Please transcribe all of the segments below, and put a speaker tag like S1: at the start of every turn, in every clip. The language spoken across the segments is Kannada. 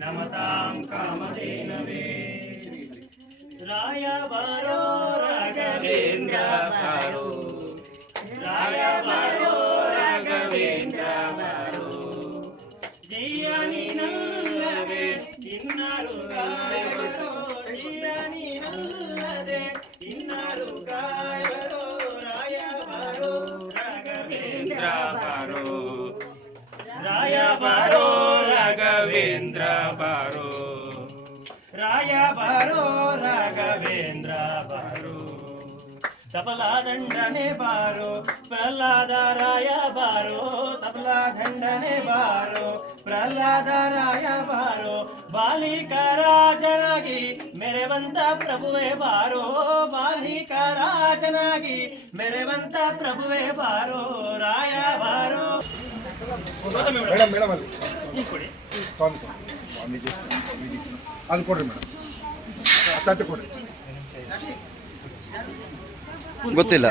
S1: ನಮತಾಂ ಕಾಮಧೇನವೇ ರಾಯ ಬಾರೋ ರಾಘವೇಂದ್ರ ಬಾರೋ ರಾಘವೇಂದ್ರ ಬಾರೋ ತಬಲಾದಂಡನೆ ಬಾರೋ ಪ್ರಹ್ಲಾದ ರಾಯ ಬಾರೋ ತಬಲಾದಂಡನೆ ಬಾರೋ ಪ್ರಹ್ಲಾದ ರಾಯ ಬಾರೋ ಬಾಲಿಕ ರಾಜನಾಗಿ ಮೆರೆವಂತ ಪ್ರಭುವೆ ಬಾರೋ ಬಾಲಿಕ ರಾಜನಾಗಿ ಮೆರೆವಂತ ಪ್ರಭುವೆ ಬಾರೋ ರಾಯ ಬಾರೋ
S2: ಮೇಡಮ್ ಮೇಡಮ್ ಅಲ್ಲಿ ಸ್ವಾಮಿ ಕೊಡಿ. ಸ್ವಾಮೀಜಿ ಸ್ವಾಮೀಜಿ ಅದು ಕೊಡ್ರಿ ಮೇಡಮ್ ತಟ್ಟೆ
S3: ಗೊತ್ತಿಲ್ಲ.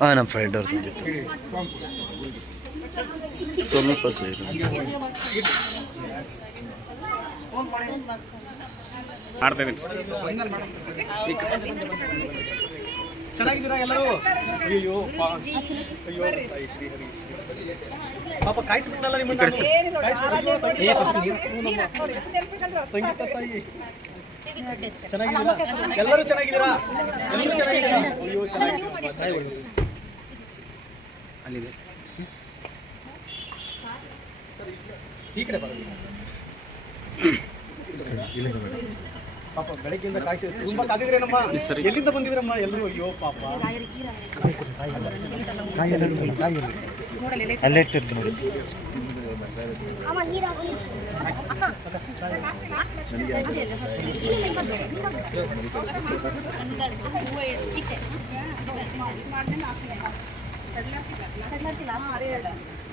S3: ಹಾಂ ನಮ್ಮ ಫ್ರೆಂಡ್ ಅವ್ರು ತಂದಿತ್ತು ಸ್ವಲ್ಪ ಸೈಡ್
S4: ಚೆನ್ನಾಗಿದ್ದೀರಾ ಎಲ್ಲರೂ? ಅಯ್ಯೋ ಅಯ್ಯೋ ಶ್ರೀ ಹರಿ ಶ್ರೀ ಹರಿ. ಪಾಪ ಕಾಯಿಸ್ಬಿಟ್ನಲ್ಲ ಕಾಯಿಸ್ಬಿಟ್ನಲ್ಲ, ಸಂಗೀತ ತಾಯಿ. ಚೆನ್ನಾಗಿದ್ದೀರಾ? ಎಲ್ಲರೂ ಚೆನ್ನಾಗಿದ್ದೀರಾ? ಎಲ್ಲರೂ ಚೆನ್ನಾಗಿದ್ದೀರಾ? ಅಯ್ಯೋ ಚೆನ್ನಾಗಿದ್ದೀರಾ. ಅಲ್ಲಿದೆ. ಈ ಕಡೆ ಬರಲಿ ಪಾಪ ಬೆಳಗ್ಗೆಯಿಂದ ಕಾಯ್ಸಿ ತುಂಬಾ ಕಾದಿದ್ರೇನಮ್ಮ ಎಲ್ಲಿಂದ ಬಂದಿದ್ರಮ್ಮ ಎಲ್ಲರೂ ಅಯ್ಯೋ ಪಾಪ.
S3: ಅಲ್ಲೇ ಇಟ್ಟಿರ್ತು ನೋಡಿ
S4: ಚೆನ್ನಾಗಿದ್ದೀರಾ ಚೆನ್ನಾಗಿದ್ದೀರಮ್ಮ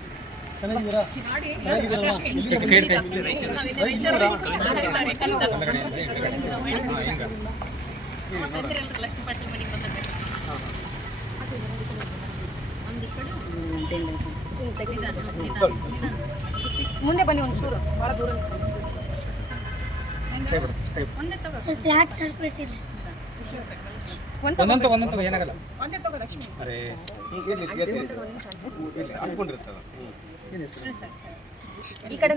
S5: ಮುಂದೆ ಬನ್ನಿ ಒಂದು ಚೂರು ಭಾಳ ದೂರ
S6: ಫ್ಲಾಟ್ ಸರ್ಫೇಸ್ ಇದೆ.
S4: ಒಂದೊಂದು ಒಂದೊಂದು ಏನಾಗಲ್ಲ. ಅರೆ ಅನ್ಕೊಂಡಿರ್ತದ.
S5: ಈ ಕಡೆ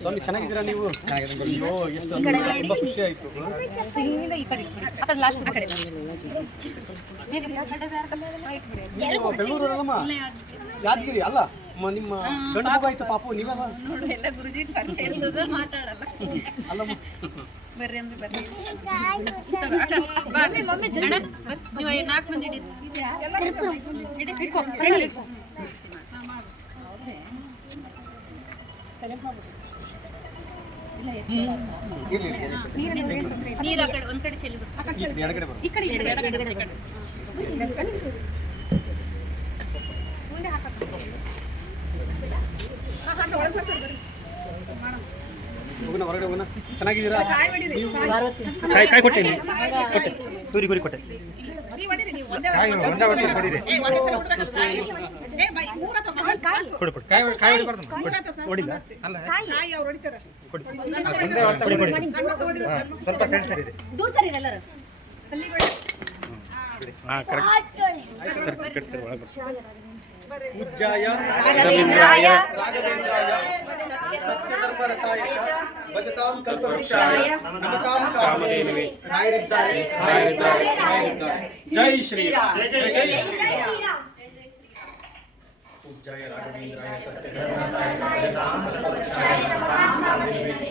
S4: ಸ್ವಾಮಿ ಚೆನ್ನಾಗಿದ್ದೀರಾ ನೀವು? ಅಯ್ಯೋ ಎಷ್ಟು ತುಂಬಾ ಖುಷಿ ಆಯ್ತು.
S5: ಹಿಂಗಿಂದ ಈ ಕಡೆ ಆ ಕಡೆ ಲಾಸ್ಟ್ ಆ ಕಡೆ
S4: ಬೆಂಗಳೂರಲ್ಲಮ್ಮ ಯಾದಗಿರಿ ಅಲ್ಲ? ನಿಮ್ಮ ಗಂಡ ಆಯ್ತು ಪಾಪು ನೀವೆಲ್ಲ?
S7: ಎಲ್ಲ ಗುರುಜಿ ಪರಿಚಯ ಇರ್ತದ ಮಾತಾಡಲ್ಲ.
S4: ಅಲ್ಲಮ್ಮ.
S7: ಬರ್ರಿ ಅಂದ್ರೆ ಬರ್ರಿ. ಬರ್ರಿ ಮಮ್ಮಿ ಜನ. ನೀವು ನಾಲ್ಕು ಮಂದಿ
S4: ಇರ್ಲಿ
S7: ನೀರು ಆ ಕಡೆ ಒಂದ್ ಕಡೆ ಚೆಲ್ಲಿ
S5: ಈ ಕಡೆ ಕಡೆ.
S7: ಎಡಗಡೆ.
S4: ಹೋಗೋಣ ಹೊರಗಡೆ ಹೋಗೋಣ. ಚೆನ್ನಾಗಿದ್ದೀರಾ?
S1: ಕಾಯಿ ಕಾಯಿ. ಕೊಟ್ಟೆ ಕೊಟ್ಟೆ. ತುರಿ ಗುರಿ ಕೊಟ್ಟೆ.
S2: ಸ್ವಲ್ಪ ಸರಿ ಇದೆ.
S5: ದೂರ ಸರಿ ಎಲ್ಲರೂ.
S1: ಹಾಂ ಕರೆಕ್ಟ್. ಸರಿ ಸರಿ ಸರಿ ಒಳಗೆ
S4: ಪೂಜ್ಯಾಯ
S5: ರಾಘವೇಂದ್ರಾಯ
S4: ರಾಘವೇಂದ್ರಾಯ ಸತ್ಯಧರ್ಮರತಾಯ ಚ ಭಜತಾಂ ಕಲ್ಪವೃಕ್ಷಾಯ ನಮತಾಂ ಕಾಮಧೇನವೇ ರಾಯರಿದ್ದಾರೆ ರಾಯರಿದ್ದಾರೆ ರಾಯರಿದ್ದಾರೆ ಜೈ ಶ್ರೀರಾಮ್ ಜೈ ಜೈ ಶ್ರೀರಾಮ್ ಪೂಜ್ಯಾಯ ರಾಘವೇಂದ್ರಾಯ ಸತ್ಯಧರ್ಮರತಾಯ ಚ ಭಜತಾಂ ಕಲ್ಪವೃಕ್ಷಾಯ ನಮತಾಂ ಕಾಮಧೇನವೇ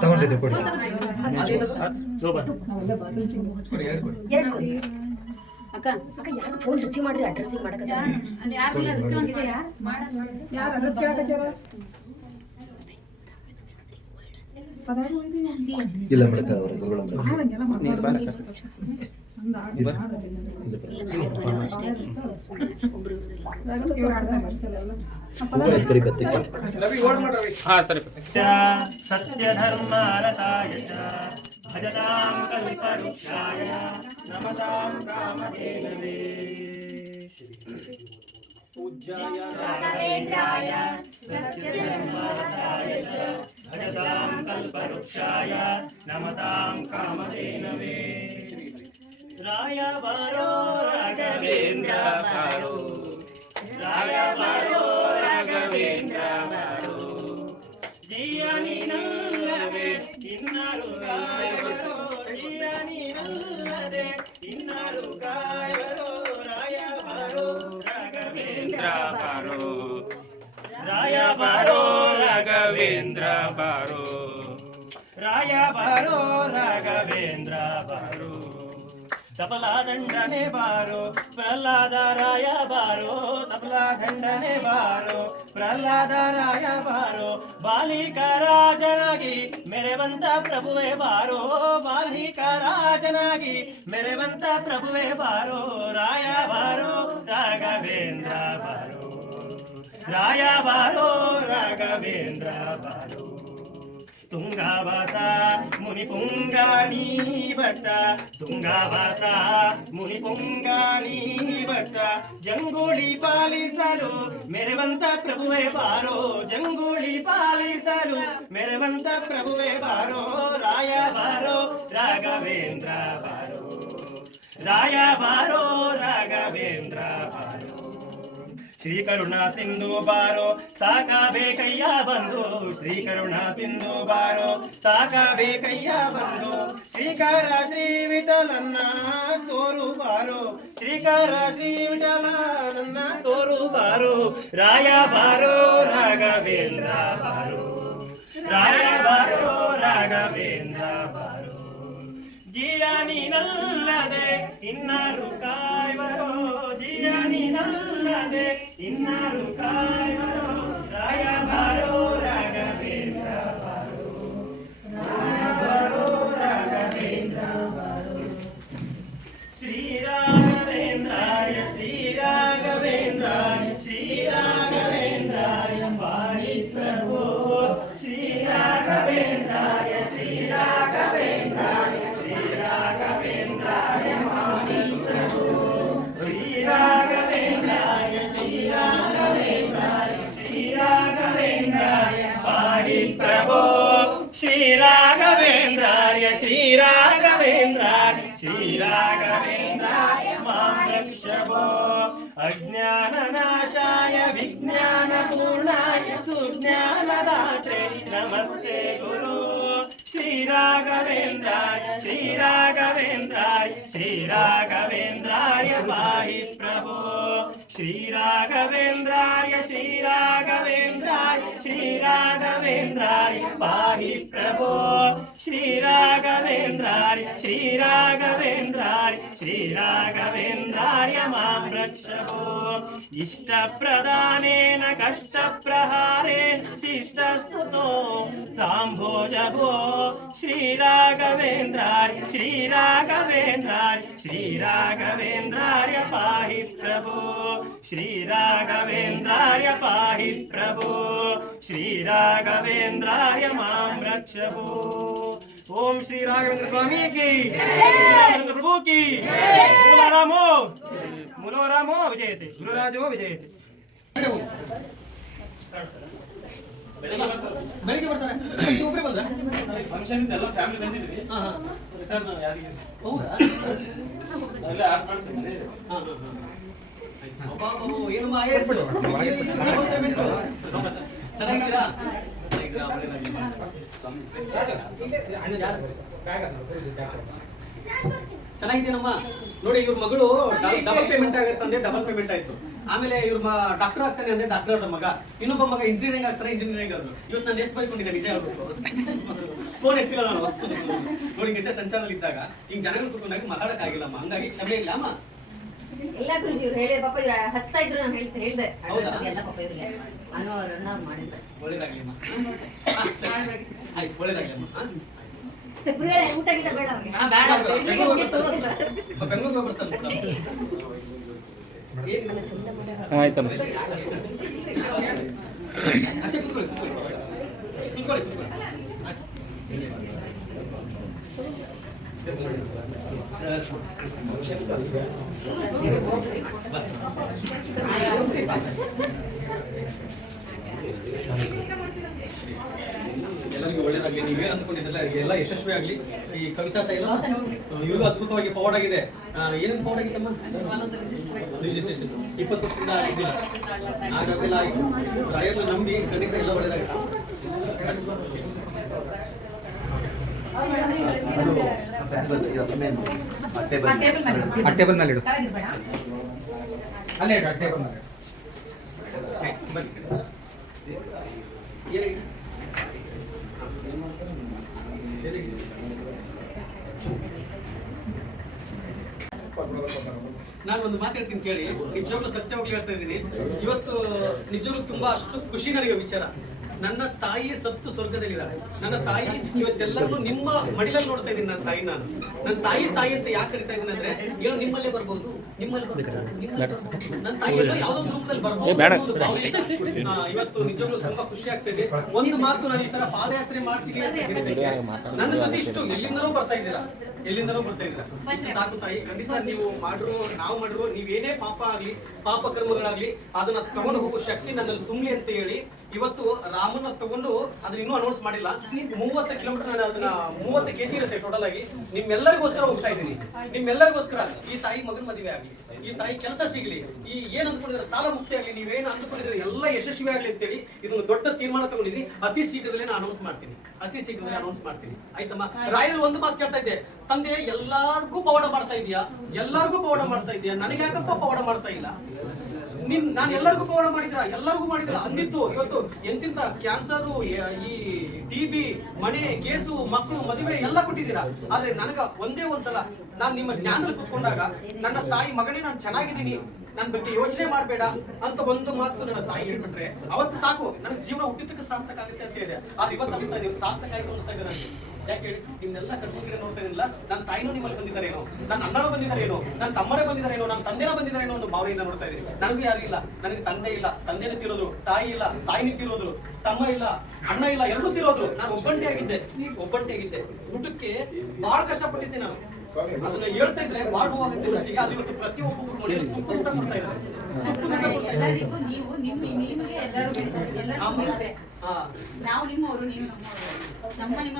S2: ತಗೊಂಡಿದ್ದೆ ಕೊಡಿ.
S7: ಅಕ್ಕ
S5: ಅಕ್ಕ ಯಾರು ಫೋನ್ ರಿಸೀವ್ ಮಾಡ್ರಿ ಅಡ್ರೆಸ್ಸಿಗೆ ಮಾಡಕತ್ತ
S7: ಅಲ್ಲಿ ಯಾರಿಲ್ಲ ರಿಸೀವ್ ಮಾಡೋದು
S3: ಇಲ್ಲ ಮಾಡ್ತಾರೆ ಅವರು
S1: ಗುರುಗಳು नमतां कल्पवृक्षाय नमतां कामधेनवे। रायवरो राघवेन्द्रवरो रायवरो రాఘవేంద్రవరు జియని నల్లవే ఇన్నారు కాయవరో జియని నల్లదే ఇన్నారు కాయవరో రాయవరో రాఘవేంద్రవరు రాయవరో ಬಾರೋ ರಾಘವೇಂದ್ರ ಬಾರೋ ರಾಯ ಬಾರೋ ರಾಘವೇಂದ್ರ ಬಾರೋ ರಾಯ ಬಾರೋ ರಾಘವೇಂದ್ರ ಬಾರೋ ತಬಲಾ ದಂಡನೆ ಬಾರೋ ಪ್ರಹ್ಲಾದ ರಾಯ ಬಾರೋ ತಬಲಾ ದಂಡನೆ ಬಾರೋ ಪ್ರಹ್ಲಾದ ರಾಯ ಬಾರೋ ಬಾಲಿಕ ರಾಜನಾಗಿ ಮೆರೆವಂತ ಪ್ರಭುವೆ ಬಾರೋ ಬಾಲಿಕ ರಾಜನಾಗಿ ಮೆರೆವಂತ ಪ್ರಭುವೆ ಬಾರೋ ರಾಯ ಬಾರೋ ರಾಘವೇಂದ್ರ ಬಾರೋ ರಾಯ ಬಾರೋ ರಾಘವೇಂದ್ರ ಬಾರೋ ತುಂಗಾವಾಸ ಮುನಿ ಪುಂಗಾನಿ ಭಟ್ಟ ತುಂಗಾವಾಸ ಮುನಿ ಪುಂಗಾನಿ ಭಟ್ಟ ಜಂಗೂಳಿ ಪಾಲಿಸಲು ಮೆರೆವಂತ ಪ್ರಭುವೆ ಬಾರೋ ಜಂಗೂಳಿ ಪಾಲಿಸಲು ಮೆರೆವಂತ ಪ್ರಭುವೆ ಬಾರೋ ರಾಯ ಬಾರೋ ರಾಘವೇಂದ್ರ ಬಾರೋ ರಾಯ ಬಾರೋ ರಾಘವೇಂದ್ರ ಬಾರೋ ಶ್ರೀ ಕರುಣಾ ಸಿಂಧು ಬಾರೋ ಸಾಕಬೇಕಯ್ಯ ಬಂದು. ಶ್ರೀ ಕರುಣಾ ಸಿಂಧು ಬಾರೋ ಸಾಕಬೇಕಯ್ಯ ಬಂದು. ಶ್ರೀಕಾರ ಶ್ರೀ ವಿಠಲನ್ನ ತೋರು ಬಾರೋ ಶ್ರೀಕಾರ ಶ್ರೀ ವಿಠಲನ್ನ ತೋರು ಬಾರೋ ರಾಯ ಬಾರೋ, ರಾಘವೇಂದ್ರ ಬಾರೋ. ರಾಯ ಬಾರೋ, ರಾಘವೇಂದ್ರ ಬಾರೋ. ಜೀರ ನೀನಲ್ಲದೆ ಇನ್ನಾರು ಕಾಯುವರು ಜಿಯ ನೀನಲ್ಲದೆ ಇನ್ನಾರು ಕಾಯುವರು శ్రీరాఘవేంద్రాయ శ్రీరాఘవేంద్రాయ మాక్షభో అజ్ఞాననాశాయ విజ్ఞానపూర్ణాయ సుజ్ఞానదాత్రే నమస్తే గురు శ్రీరాఘవేంద్రాయ శ్రీరాఘవేంద్రాయ శ్రీరాఘవేంద్రాయ వాయి ప్రభో శ్రీరాఘవేంద్రాయ శ్రీరాఘవేంద్రాయ శ్రీరాఘవేంద్రాయ పాహి ప్రభో. శ్రీరాఘవేంద్రాయ శ్రీరాఘవేంద్రాయ శ్రీరాఘవేంద్రాయ మా ప్రభో ఇష్టప్రదానేన కష్టప్రహారేణ శిష్టస్తుతో తాంభోజభో శ్రీరాఘవేంద్రాయ శ్రీరాఘవేంద్రాయ श्री श्रीराघवेन्द्राय पाहि प्रभो। श्रीराघवेन्द्राय पाहि प्रभो। श्रीराघवेन्द्राय माँ रक्ष ओम श्री राघवेंद्र स्वामी की। प्रभु की। मूला रामो मूलो रामो विजयते गुरुराजो। विजयते
S4: ಬೆಳಿಗ್ಗೆ ಬರ್ತಾರೆ. ಒಬ್ಬರೇ ಬಂದ್ರ?
S8: ಫಂಕ್ಷನ್ ಇದೆ ಎಲ್ಲ ಫ್ಯಾಮಿಲಿ ಬಂದಿದ್ವಿ
S4: ಹಾ ಹಾ.
S8: ರಿಟರ್ನ್ ಯಾರಿಗೆ?
S4: ಹೌದಾ?
S8: ಎಲ್ಲ ಆಡ್ ಮಾಡ್ತೀನಿ
S4: ಅಬ್ಬಾ, ಅಬ್ಬಾ, ಏನು. ಚೆನ್ನಾಗಿದ್ದೀರಾ? ಬ್ಯಾಗ್. ಚೆನ್ನಾಗಿದ್ದೀನಮ್ಮ. ನೋಡಿ ಇವ್ರ ಮಗಳು ಡಬಲ್ ಪೇಮೆಂಟ್ ಆಗುತ್ತೆ ಅಂದ್ರೆ ಡಬಲ್ ಪೇಮೆಂಟ್ ಆಯ್ತು. ಆಮೇಲೆ ಇವ್ರ ಡಾಕ್ಟರ್ ಆಗ್ತಾನೆ ಅಂದ್ರೆ ಡಾಕ್ಟರ್ ಆದ ಮಗ. ಇನ್ನೊಬ್ಬ ಮಗ ಇಂಜಿನಿಯರಿಂಗ್ ಆಗ್ತಾರೆ ಇಂಜಿನಿಯರಿಂಗ್ ಆದ್ರು ಇವತ್ತು ನಾನು ಎಷ್ಟು ಬೈಕೊಂಡಿದ್ದೆ ನಿಜ ಹೇಳ್ಬೇಕು? ಫೋನ್ ಎತ್ತಿಲ್ಲ ನಾನು ನೋಡಿ ನಿಜ ಸಂಚಾರದಲ್ಲಿ ಇದ್ದಾಗ ಹಿಂಗ್ ಜನಗಳು ಕೂತ್ಕೊಂಡಾಗ ಮಾತಾಡಕ್ ಆಗಿಲ್ಲಮ್ಮ. ಹಂಗಾಗಿ ಕ್ಷಮೆ ಇಲ್ಲ ಅಮ್ಮ.
S5: ಎಲ್ಲ ಕೃಷಿ ಇವ್ರು ಹೇಳಿ ಪಾಪ ಇವ್ರು ಹಸ್ತಾ ಇದ್ರು ನಾನು ಹೇಳ್ತೆ ಹೇಳ್ದೆ. ಎಲ್ಲ ಪಾಪ ಇವ್ರಿಗೆ ಅನ್ನೋ ಮಾಡಿದ್ದೆ
S4: ಒಳ್ಳೇದಾಗ್ಲಿ ಅಮ್ಮ. ಆಯ್ತು ಒಳ್ಳೇದಾಗ್ಲಿ ಅಮ್ಮ. ಹಾ?
S5: ಊಟ ಗೀಟ ಬೇಡ ಅವ್ರಿಗೆ
S4: ಬೆಂಗಳೂರಿಗೆ ಬರ್ತಾನೆ ಕೂಡ. ಏನಿಲ್ಲ.
S1: ಆಯ್ತಮ್ಮ
S4: ಅಷ್ಟೇ ಕೂತ್ಕೊಳ್ಳಿ, ಕೂತ್ಕೊಳ್ಳಿ. ಕೂತ್ಕೊಳ್ಳಿ, ಕೂತ್ಕೊಳ್ಳಿ. ಎಲ್ಲರಿಗೂ ಒಳ್ಳೇದಾಗಲಿ. ನೀವು ಏನು ಅಂದ್ಕೊಂಡಿದ್ದಲ್ಲ ಎಲ್ಲ ಯಶಸ್ವಿ ಆಗಲಿ. ಈ ಕವಿತಾ ತೈಲ ಇವರು ಅದ್ಭುತವಾಗಿ ಪವರ್ ಆಗಿದೆ. ಏನೇನು ಪವರ್ ಆಗಿದೆ ಆಗಿತ್ತಮ್ಮ ಇಪ್ಪತ್ತು ವರ್ಷದಿಂದ ಆಗಿದ್ದಿಲ್ಲ ಆಗಾಗೆಲ್ಲ ಆಯಿತು. ರಾಯರ್ನ ನಂಬಿ ಖಂಡಿತ ಎಲ್ಲ ಒಳ್ಳೇದಾಗುತ್ತೆ.
S3: ಆ ಟೇಬಲ್ ಮೇಲೆ ಇಡು.
S2: ಅಲ್ಲೇ ಟೇಬಲ್ ಮೇಲೆ
S4: ಬನ್ನಿ. ನಾನು ಒಂದು ಮಾತಾಡ್ತೀನಿ ಕೇಳಿ. ನಿಜವಾಗ್ಲೂ ಸತ್ಯವಾಗ್ಲೂ ಹೇಳ್ತಾ ಇದ್ದೀನಿ. ಇವತ್ತು ನಿಜವಾಗ್ಲೂ ತುಂಬಾ ಅಷ್ಟು ಖುಷಿ ನನಗೆ ವಿಚಾರ. ನನ್ನ ತಾಯಿ ಸತ್ತು ಸ್ವರ್ಗದಲ್ಲಿದ್ದಾರೆ. ನನ್ನ ತಾಯಿ ಇವತ್ತೆಲ್ಲರೂ ನಿಮ್ಮ ಮಡಿಲಲ್ಲಿ ನೋಡ್ತಾ ಇದ್ದೀನಿ ನನ್ನ ತಾಯಿ ನಾನು. ನನ್ನ ತಾಯಿ ತಾಯಿ ಅಂತ ಯಾಕೆ ಕರಿತಾ ಇದ್ದೀನಿ ಅಂದ್ರೆ ಏನೋ ನಿಮ್ಮಲ್ಲೇ ಬರ್ಬೋದು ನಿಮ್ಮಲ್ಲಿ ನನ್ನ ತಾಯಿ ಎಲ್ಲೋ ರೂಪದಲ್ಲಿ ಬರ್ಬೋದು ಇವತ್ತು ನಿಜವಾಗ್ಲೂ ತುಂಬಾ ಖುಷಿ ಆಗ್ತಾ ಇದೆ. ಒಂದು ಮಾತು ನಾನು ಈ ತರ ಪಾದಯಾತ್ರೆ ಮಾಡ್ತೀನಿ ಅಂತ ನನ್ನ ಜೊತೆ ಇಷ್ಟು ಎಲ್ಲಿಂದಲೂ ಬರ್ತಾ ಇದ್ದೀರಾ ಎಲ್ಲಿಂದನೋ ಬರ್ತಾ ಇಲ್ಲ ಸಾಕು ತಾಯಿ. ಖಂಡಿತ ನೀವು ಮಾಡಿರು ನಾವು ಮಾಡಿರು ನೀವೇನೇ ಪಾಪ ಆಗ್ಲಿ ಪಾಪ ಕರ್ಮಗಳಾಗ್ಲಿ ಅದನ್ನ ತಗೊಂಡು ಹೋಗೋ ಶಕ್ತಿ ನನ್ನಲ್ಲಿ ತುಂಬಲಿ ಅಂತ ಹೇಳಿ ಇವತ್ತು ರಾಮನ ತಗೊಂಡು ಅದನ್ನ ಇನ್ನೂ ಅನೌನ್ಸ್ ಮಾಡಿಲ್ಲ. ಮೂವತ್ತು ಕಿಲೋಮೀಟರ್ ನಾನು ಅದನ್ನ ಮೂವತ್ತು ಕೆಜಿ ಇರುತ್ತೆ ಟೋಟಲ್ ಆಗಿ. ನಿಮ್ಮೆಲ್ಲರಿಗೋಸ್ಕರ ಹೋಗ್ತಾ ಇದ್ದೀನಿ. ನಿಮ್ಮೆಲ್ಲರಿಗೋಸ್ಕರ ಈ ತಾಯಿ ಮಗನ ಮದುವೆ ಆಗ್ಲಿ ಈ ತಾಯಿ ಕೆಲಸ ಸಿಗ್ಲಿ ಈ ಏನ್ ಅಂದ್ಕೊಂಡಿದ್ರೆ ಸಾಲ ಮುಕ್ತಿ ಆಗ್ಲಿ ನೀವೇನು ಅಂದ್ಕೊಂಡಿದ್ರೆ ಎಲ್ಲ ಯಶಸ್ವಿ ಆಗ್ಲಿ ಅಂತೇಳಿ ಇದೊಂದು ದೊಡ್ಡ ತೀರ್ಮಾನ ತಗೊಂಡಿದ್ದೀನಿ. ಅತಿ ಶೀಘ್ರದಲ್ಲೇ ನಾನು ಅನೌನ್ಸ್ ಮಾಡ್ತೀನಿ. ಅತಿ ಶೀಘ್ರದಲ್ಲೇ ಅನೌನ್ಸ್ ಮಾಡ್ತೀನಿ. ಆಯ್ತಮ್ಮ? ರಾಯಲ್ ಒಂದು ಮಾತು ಕೇಳ್ತಾ ಇದ್ದೆ. ತಂದೆ, ಎಲ್ಲಾರ್ಗೂ ಪವಾಡ ಮಾಡ್ತಾ ಇದೀಯಾ? ಎಲ್ಲಾರ್ಗೂ ಪವಾಡ ಮಾಡ್ತಾ ಇದೀಯಾ? ನನಗೆ ಯಾಕಪ್ಪ ಪವಾಡ ಮಾಡ್ತಾ ಇಲ್ಲ? ನಿನ್, ನಾನು ಎಲ್ಲರಿಗೂ ಪವಾಡ ಮಾಡಿದ್ರ? ಎಲ್ಲರಿಗೂ ಮಾಡಿದ್ರ? ಅಂದಿತ್ತು, ಇವತ್ತು ಎಂತಿಂತ ಕ್ಯಾನ್ಸರು ಈ ಟಿ ಬಿ, ಮನೆ, ಕೇಸು, ಮಕ್ಕಳು, ಮದುವೆ ಎಲ್ಲ ಕೊಟ್ಟಿದ್ದೀರಾ? ಆದ್ರೆ ನನಗ ಒಂದೇ ಒಂದ್ಸಲ ನಾನು ನಿಮ್ಮ ಜ್ಞಾನದಲ್ಲಿ ಕುತ್ಕೊಂಡಾಗ ನನ್ನ ತಾಯಿ ಮಗನೇ ನಾನು ಚೆನ್ನಾಗಿದ್ದೀನಿ ನನ್ನ ಬಗ್ಗೆ ಯೋಚನೆ ಮಾಡಬೇಡ ಅಂತ ಒಂದು ಮಾತು ನನ್ನ ತಾಯಿ ಹೇಳ್ಬಿಟ್ರೆ, ಅವತ್ತು ಸಾಕು, ನನಗೆ ಜೀವನ ಹುಟ್ಟಿದ್ದಕ್ಕೆ ಸಾರ್ಥಕ ಆಗುತ್ತೆ ಅಂತ ಹೇಳಿದೆ. ಆದ್ರೆ ಇವತ್ತು ಅನಿಸ್ತಾ ಇದೆ, ಸಾರ್ಥಕ ಆಯ್ತು ಅನಿಸ್ತಾ ಇದೆ ನನಗೆ ಯಾಕೆ ಹೇಳಿ? ನಿಮ್ನೆಲ್ಲ ಕರ್ಕೊಂಡಿದ್ರೆ ನೋಡ್ತಾ ಇರಲಿಲ್ಲ ನನ್ನ ತಾಯಿನೂ ನಿಮ್ಮಲ್ಲಿ ಬಂದಿದ್ದಾರೇನೋ? ನನ್ನ ಅಣ್ಣನೂ ಬಂದಿದ್ದಾರೇನೋ? ನನ್ನ ತಮ್ಮರೇ ಬಂದಿದ್ದಾರೇನೋ? ನನ್ನ ತಂದೆನೂ ಬಂದಿದ್ದಾರೇನೋ ಒಂದು ಭಾವನೆಯಿಂದ ನೋಡ್ತಾ ಇದ್ದೀನಿ ನನಗೂ ಯಾರು ಇಲ್ಲ. ನನಗೆ ತಂದೆ ಇಲ್ಲ. ತಂದೆ ತಿರೋದ್ರು. ತಾಯಿ ಇಲ್ಲ. ತಾಯಿ ತಿರೋದ್ರು. ತಮ್ಮ ಇಲ್ಲ. ಅಣ್ಣ ಇಲ್ಲ. ಎರಡೂ ತಿರೋದ್ರು. ನಾನು ಒಬ್ಬಂಟಿ ಆಗಿದ್ದೆ. ಒಬ್ಬಂಟಿ ಆಗಿದ್ದೆ. ಊಟಕ್ಕೆ ಬಹಳ ಕಷ್ಟಪಟ್ಟಿದ್ದೆ ನಾನು. ಅದನ್ನ ಹೇಳ್ತಾ ಇದ್ರೆ ಅದು ಇವತ್ತು ಪ್ರತಿಯೊಬ್ಬರು ಊಟ ಮಾಡ್ತಾ ಇದ್ದಾರೆ.
S7: ನೀವು. ನಾವು ನಿಮ್ಮವರು ನಮ್ಮ ನಿಮ್ಮ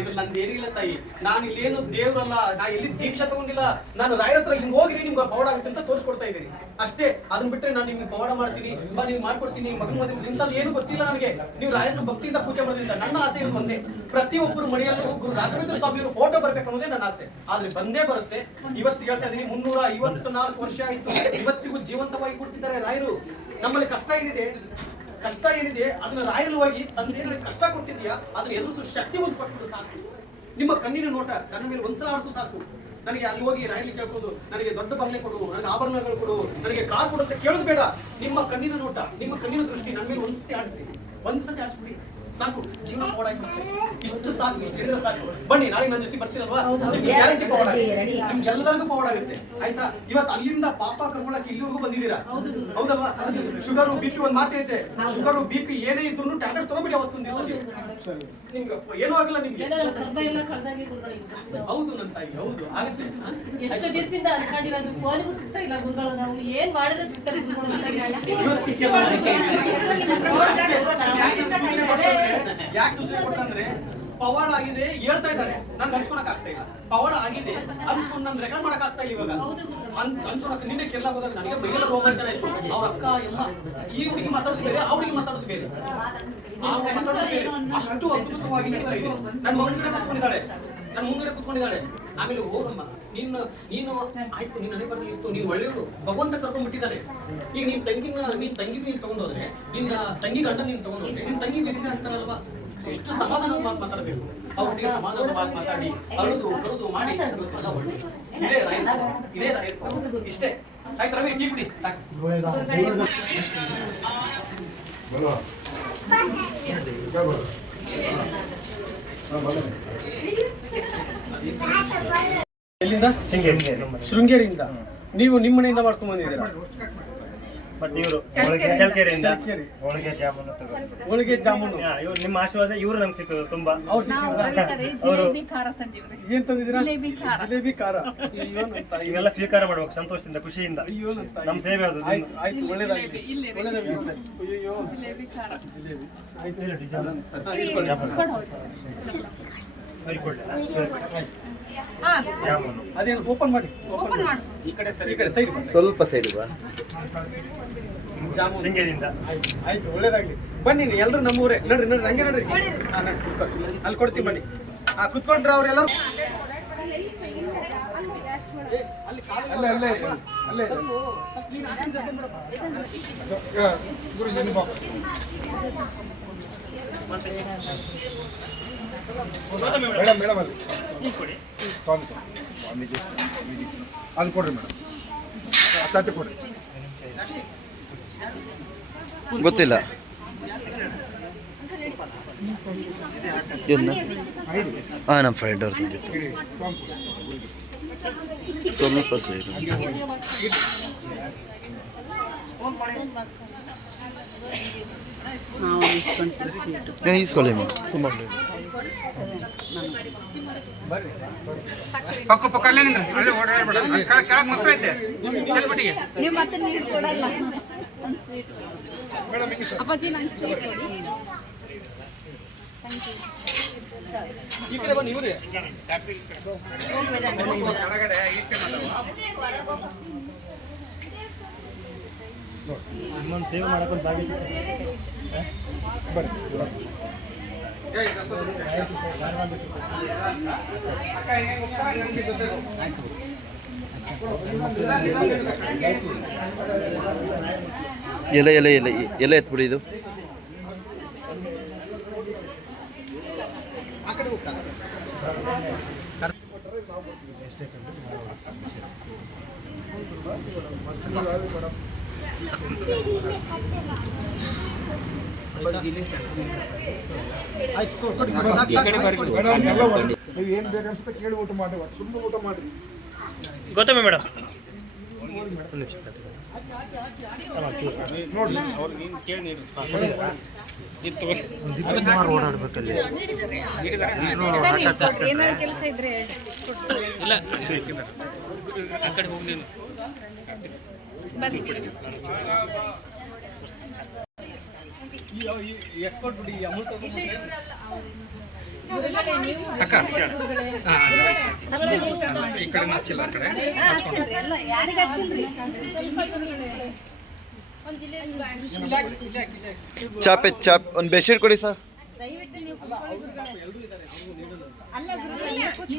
S4: ಇದು ನಂದು ಏನಿಲ್ಲ ತಾಯಿ. ನಾನು ಇಲ್ಲೇನು ದೇವ್ರಲ್ಲ, ನಾ ಎಲ್ಲಿ ದೀಕ್ಷೆ ತಗೊಂಡಿಲ್ಲ. ನಾನು ರಾಯರ ಹತ್ರ ಹಿಂಗ್ ಹೋಗಿರಿ ನಿಮ್ಗೆ ಪವಾಡ ಆಗುತ್ತೆ ಅಂತ ತೋರಿಸ್ಕೊಡ್ತಾ ಇದ್ದೀನಿ. ಅಷ್ಟೇ, ಅದನ್ನ ಬಿಟ್ಟರೆ ನಾನು ನಿಮ್ಗೆ ಪವಾಡ ಮಾಡ್ತೀನಿ, ಬಾ ನೀವು ಮಾಡ್ಕೊಡ್ತೀನಿ, ಮಗನ ಮದುವೆ, ನಿಂತಲ್ಲಿ ಏನು ಗೊತ್ತಿಲ್ಲ ನನಗೆ. ನೀವು ರಾಯರನ್ನ ಭಕ್ತಿಯಿಂದ ಪೂಜೆ ಮಾಡೋದ್ರಿಂದ ನನ್ನ ಆಸೆ ಇರೋ ಒಂದೇ. ಪ್ರತಿಯೊಬ್ಬರು ಮನೆಯಲ್ಲೂ ಗುರು ರಾಘವೇಂದ್ರ ಸ್ವಾಮಿಯವರು ಫೋಟೋ ಬರ್ಬೇಕು ಅನ್ನೋದೇ ನನ್ನ ಆಸೆ. ಆದ್ರೆ ಬಂದೇ ಬರುತ್ತೆ. ಇವತ್ತು ಹೇಳ್ತಾ ಇದೀನಿ ಮುನ್ನೂರ ಐವತ್ತು ನಾಲ್ಕು ವರ್ಷ ಆಯ್ತು. ಇವತ್ತಿಗೂ ಜೀವಂತವಾಗಿ ಕೊಡ್ತಿದ್ದಾರೆ ರಾಯರು. ನಮ್ಮಲ್ಲಿ ಕಷ್ಟ ಏನಿದೆ? ಕಷ್ಟ ಏನಿದೆ? ಅದನ್ನ ರಾಯಲವಾಗಿ ತಂದೆ ನನಗೆ ಕಷ್ಟ ಕೊಟ್ಟಿದ್ಯಾ ಅದನ್ನ ಎದುರಿಸು ಶಕ್ತಿ ಒಂದು ಕೊಟ್ಬಿಡು ಸಾಕು. ನಿಮ್ಮ ಕಣ್ಣಿನ ನೋಟ ನನ್ನ ಮೇಲೆ ಒಂದ್ಸಲ ಆಡಿಸು ಸಾಕು. ನನಗೆ ಅಲ್ಲಿ ಹೋಗಿ ರಾಯಲಿ ಕೇಳ್ಕೊಂಡು, ನನಗೆ ದೊಡ್ಡ ಬಂಗ್ಲೆ ಕೊಡು, ನನಗೆ ಆಭರಣಗಳು ಕೊಡು, ನನಗೆ ಕಾರ್ ಕೊಡು ಅಂತ ಕೇಳೋದು ಬೇಡ. ನಿಮ್ಮ ಕಣ್ಣಿನ ನೋಟ, ನಿಮ್ಮ ಕಣ್ಣಿನ ದೃಷ್ಟಿ ನನ್ನ ಮೇಲೆ ಒಂದ್ಸತಿ ಆಡಿಸಿ. ಒಂದ್ಸತಿ ಆಡಿಸ್ಬಿಡಿ. ಸಾಕು ಜೀವನ ಪೋಡಾಗ್ಬಿಡುತ್ತೆ ಇಷ್ಟು ಸಾಕು ಇಷ್ಟು ಹೇಳಿದ್ರೆ ಸಾಕು. ಬನ್ನಿ ನಾಳೆ ನನ್ನ ಜೊತೆ ಬರ್ತೀರಲ್ವಾ? ನಿಮ್ಗೆ. ಎಲ್ಲರಿಗೂ ಪವಾಡ ಆಗುತ್ತೆ. ಆಯ್ತಾ? ಇವತ್ತು ಅಲ್ಲಿಂದ ಪಾಪ ಕರ್ಕೊಳಕ್ಕೆ ಇಲ್ಲಿವರೆಗೂ ಬಂದಿದ್ದೀರಾ? ಹೌದಲ್ವಾ? ಶುಗರು ಬಿ ಪಿ ಒಂದು ಮಾತೈತೆ ಶುಗರು ಬಿ ಪಿ ಏನೇ ಇದ್ರು ಟ್ಯಾಬ್ಲೆಟ್ ತಗೋಬಿಡಿ ಅವತ್ತೊಂದು ದಿವಸ ನಿಮ್ಗೆ ಏನೂ ಆಗಲ್ಲ ನಿಮ್ಗೆ. ಹೌದು ನನ್ನ ತಾಯಿ ಹೌದು. ಆಗುತ್ತೆ?
S9: ಎಷ್ಟು ದಿವಸದಿಂದ ಅನ್ಕೊಂಡಿರೋದು ಫೋನಿಗೂ ಸಿಗ್ತಾ ಇಲ್ಲ ಗುರುಗಳು ನಾವು. ಏನ್ ಮಾಡಿದ್ರೆ ಸಿಗ್ತಾರೆ ಗುರುಗಳು
S4: ಸಿಕ್ಕಿಲ್ಲ. ಕೊಟ್ಟಂದ್ರೆ- ಯಾಕೆ ಸೂಚನೆ ಕೊಟ್ಟಂದ್ರೆ ಪವಾಡ ಆಗಿದೆ ಹೇಳ್ತಾ ಇದ್ದಾರೆ. ನನ್ಗೆ ಹಂಚ್ಕೊಳಕ್ ಆಗ್ತಾ ಇಲ್ಲ. ಪವಾಡ ಆಗಿದೆ, ಹಂಚ್ಕೊಂಡು ನನ್ ರೆಕಾರ್ಡ್ ಮಾಡಕ್ ಆಗ್ತಾ ಇಲ್ಲ ಇವಾಗ. ಹಂಚ್- ಹಂಚ್ಕೊಳಕ್ ನಿನ್ನೆ ಕೆಲ್ಲ ಹೋದಾಗ ನನಗೆ ಬೈಯಲ್ಲ ರೋಮಾಂಚನ ಇತ್ತು ಅವ್ರ ಅಕ್ಕ ಎಮ್ಮ ಈ ಹುಡುಗಿ ಮಾತಾಡೋದು ಬೇರೆ, ಆ ಹುಡುಗಿ ಮಾತಾಡೋದು ಬೇರೆ. ಅಷ್ಟು ಅದ್ಭುತವಾಗಿ ನಡೀತಾ ನನ್ನ ಮನಸ್ಸಿನ ಕೂತ್ಕೊಂಡಿದ್ದಾಳೆ ನನ್ನ ಮುಂದಡೆ ಕೂತ್ಕೊಂಡಿದ್ದಾಳೆ. ಆಮೇಲೆ ಹೋಗಮ್ಮ. ನೀನು ನೀನು ಆಯ್ತು ನಿನ್ನ ಹಣೆ ಬರಲಿ ಇತ್ತು. ನೀನು ಒಳ್ಳೆಯವರು. ಭಗವಂತ ಕರ್ಕೊಂಡ್ ಬಿಟ್ಟಿದ್ದಾನೆ ಈಗ ನಿನ್ ತಂಗಿನ ನೀನ್ ತಂಗಿ ನೀನು ತಗೊಂಡೋದ್ರೆ ನಿನ್ನ ತಂಗಿ ಗಂಡ ನೀನು ತಗೊಂಡೋದ್ರೆ ನಿನ್ ತಂಗಿ ಬಿದಿಗೆ ಅಂತಾರಲ್ವಾ? ಎಷ್ಟು ಸಮಾಧಾನ ಮಾತು ಮಾತಾಡಬೇಕು. ಅವ್ರಿಗೆ ಸಮಾಧಾನ ಮಾತು ಮಾತಾಡಿ ಅಳುದು ಕಳುದು ಮಾಡಿ ಎಲ್ಲ ಒಳ್ಳೆ ಇದೇ. ರಾಯ ಇದೇ ರಾಯ ಇಷ್ಟೇ. ಆಯ್ತು ರವಿ ಟೀ ಬಿಡಿ ಸಾಕು ಎಲ್ಲಿಂದ?
S1: ಶೃಂಗೇರಿ
S4: ಶೃಂಗೇರಿಯಿಂದ. ನೀವು ನಿಮ್ಮ ಮನೆಯಿಂದ ಮಾಡ್ಕೊಂಡು ಬಂದಿದ್ದೀರಾ.
S2: ಹೋಳಿಗೆ ಜಾಮೂನು ತಗೊಂಡು
S4: ಹೋಳಿಗೆ ಜಾಮೂನು.
S1: ಇವ್ರು ನಿಮ್ಮ ಆಶೀರ್ವಾದ ಇವರು ನಮ್ಗೆ ಸಿಕ್ಕಿದ್ರು ತುಂಬಾ.
S4: ಏನ್ ತಂದಿದ್ದೀರಾ?
S7: ಜಿಲೇಬಿ ಖಾರ.
S1: ಇವೆಲ್ಲ ಸ್ವೀಕಾರ ಮಾಡ್ಬೇಕು ಸಂತೋಷದಿಂದ ಖುಷಿಯಿಂದ.
S4: ನಮ್
S1: ನಮ್ಮ ಸೇವೆ ಅದು
S4: ಆಯ್ತು ಒಳ್ಳೇದಾಗಿ ಅಯ್ಯೋ
S7: ಜಿಲೇಬಿ
S4: ಆಯ್ತು. ಅದೇನು ಓಪನ್ ಮಾಡಿ. ಓಪನ್ ಮಾಡಿ. ಈ ಕಡೆ ಸರಿ. ಈ ಕಡೆ ಸೈಡ್
S3: ಸ್ವಲ್ಪ ಸೈಡ್ ಬಾ.
S4: ಜಾಮೂನ್.
S1: ಶೃಂಗೇರಿಯಿಂದ.
S4: ಆಯ್ತು ಒಳ್ಳೇದಾಗ್ಲಿ. ಬನ್ನಿ ಎಲ್ಲರೂ ನಮ್ಮೂರೇ. ನಡ್ರಿ ನೋಡ್ರಿ ಹಂಗೆ ನಡ್ರಿ. ಹಾ, ಅಲ್ಲಿ ಕೊಡ್ತೀವಿ ಬನ್ನಿ. ಹಾ ಕುತ್ಕೊಂಡ್ರ ಅವ್ರೆಲ್ಲರೂ ಅಲ್ಲಿ
S2: ಅಲ್ಲೇ ಅಲ್ಲೇ ಗುರು ಮೇಡಮ್ ಮೇಡಮ್ ಅಲ್ಲಿ. ಸ್ವಾಮಿ ಸ್ವಾಮಿಗೆ ಅದು ಕೊಡ್ರಿ ಮೇಡಮ್. ತಟ್ಟೆ ಕೊಡ್ರಿ.
S3: ಗೊತ್ತಿಲ್ಲ. ಹಾಂ ನಮ್ಮ ಫ್ರೆಂಡ್ ಅವ್ರದ್ದು
S2: ಇಡಿ ಸ್ವಾಮಿ ಕೊಡಿ.
S3: ಸ್ವಲ್ಪ ಸೈಡ್ ಈಸ್ಕೊಳ್ಳಿ ಮೇಡಮ್ ತುಂಬ
S10: ಪಕ್ಕ ಪಕ್ಕ ಅಲ್ಲೇ ನಿಂದ್ರೆ ಅಲ್ಲೇ ಓಡಾಡಬೇಡ ಕೆಳಗ್ ಕೆಳಗ್ ಮೊಸರು ಐತೆ.
S7: ನೀವು ಮತ್ತೆ ನೀರು ಕೊಡಲ್ಲ. ಒಂದು ಸ್ವೀಟ್ ಅಪ್ಪಾಜಿ ನಂಗೆ ಸ್ವೀಟ್ ಕೊಡಿ
S4: ಈ ಕಡೆ
S1: ಸೇವೆ
S3: ಎಲೆ ಎಲೆ ಎಲೆ ಎಲೆ ಎತ್ಬಿಡಿ ಇದು.
S4: ಆ
S2: ನೀವು ಏನು ಬೇಕು ಅನ್ಸುತ್ತೆ ಕೇಳಿ ಊಟ ಮಾಡಿ ತುಂಬ ಊಟ ಮಾಡಿರಿ
S1: ಗೊತ್ತಮ್ಮ ಮೇಡಮ್.
S7: ಕೆಲಸ ಇದ್ರೆ ಇಲ್ಲ
S4: ಈ- ಈ ಎಕ್ಸ್ಪರ್ಟ್ ಬಿಡಿ ಈ ಅಮೂಲ್ ತಗೊಂಡು
S10: ಅಕ್ಕ ಹಾ, ಈ ಕಡೆ ಹಚ್ಚಿಲ್ಲ ಆ ಕಡೆ
S3: ಚಾಪ್ ಚಾಪ್ ಒಂದು ಬೆಡ್ಶೀಟ್ ಕೊಡಿ ಸರ್
S2: ಒಂದು ಶಾತ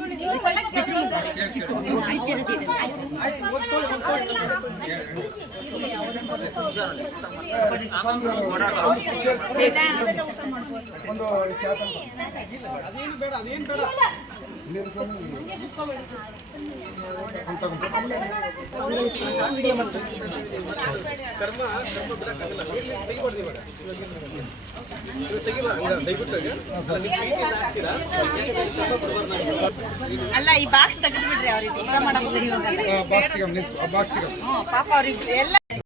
S4: ಅದೇನು ಬೇಡ ಅದೇನು ಬೇಡ ಅಲ್ಲ,
S9: ಈ ಬಾಕ್ಸ್ ತೆಗೆದು ಬಿಡ್ರಿ ಅವ್ರಿಗೆ ಪಾಪ ಅವ್ರಿಗೆ ಎಲ್ಲ